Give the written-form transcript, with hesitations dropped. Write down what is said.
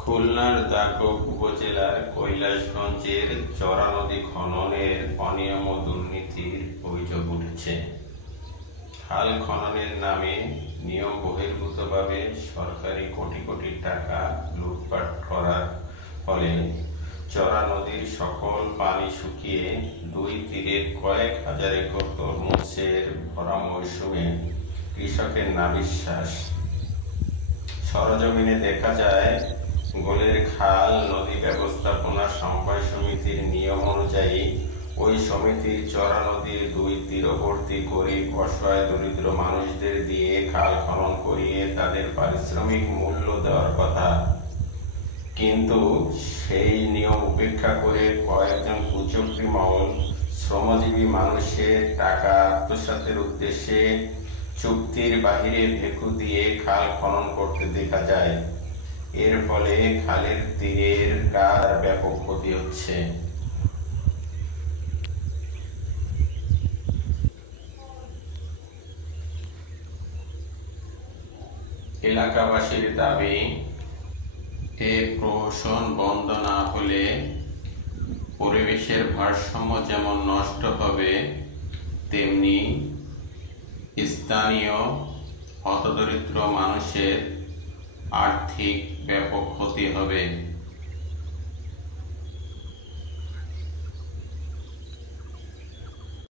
খুলনার দাগক উপজেলার কৈলাসগঞ্জের চড়া নদী খননের অনিয়ম ও দুর্নীতির অভিযোগ উঠেছে। খাল খননের নামে নিয়ম বহির্ভূতভাবে সরকারি কোটি কোটি টাকা লুটপাট করার ফলে চড়া নদীর সকল পানি শুকিয়ে দুই তীরের কয়েক হাজার একর তরমুজের ভরা মৌসুমে কৃষকের নাভিশ্বাস। সরজমিনে দেখা যায়, গোলের খাল নদী ব্যবস্থাপনা সমবায় সমিতির নিয়ম অনুযায়ী ওই সমিতির চড়া নদীর দুই তীরবর্তী গরিব অসহায় দরিদ্র মানুষদের দিয়ে খাল খনন করিয়ে তাদের পারিশ্রমিক মূল্য দেওয়ার কথা। কিন্তু সেই নিয়ম উপেক্ষা করে কয়েকজন কুচক্রী মহল শ্রমজীবী মানুষের টাকা আত্মসাতের উদ্দেশ্যে চুক্তির বাহিরে ভেকু দিয়ে খাল খনন করতে দেখা যায়। এর ফলে খালের তীরের কাজ ব্যাপক ক্ষতি হচ্ছে। এলাকাবাসীর দাবি, এ প্রহসন বন্ধ না হলে পরিবেশের ভারসাম্য যেমন নষ্ট হবে, তেমনি স্থানীয় হতদরিদ্র মানুষের আর্থিক ব্যাপক ক্ষতি হবে।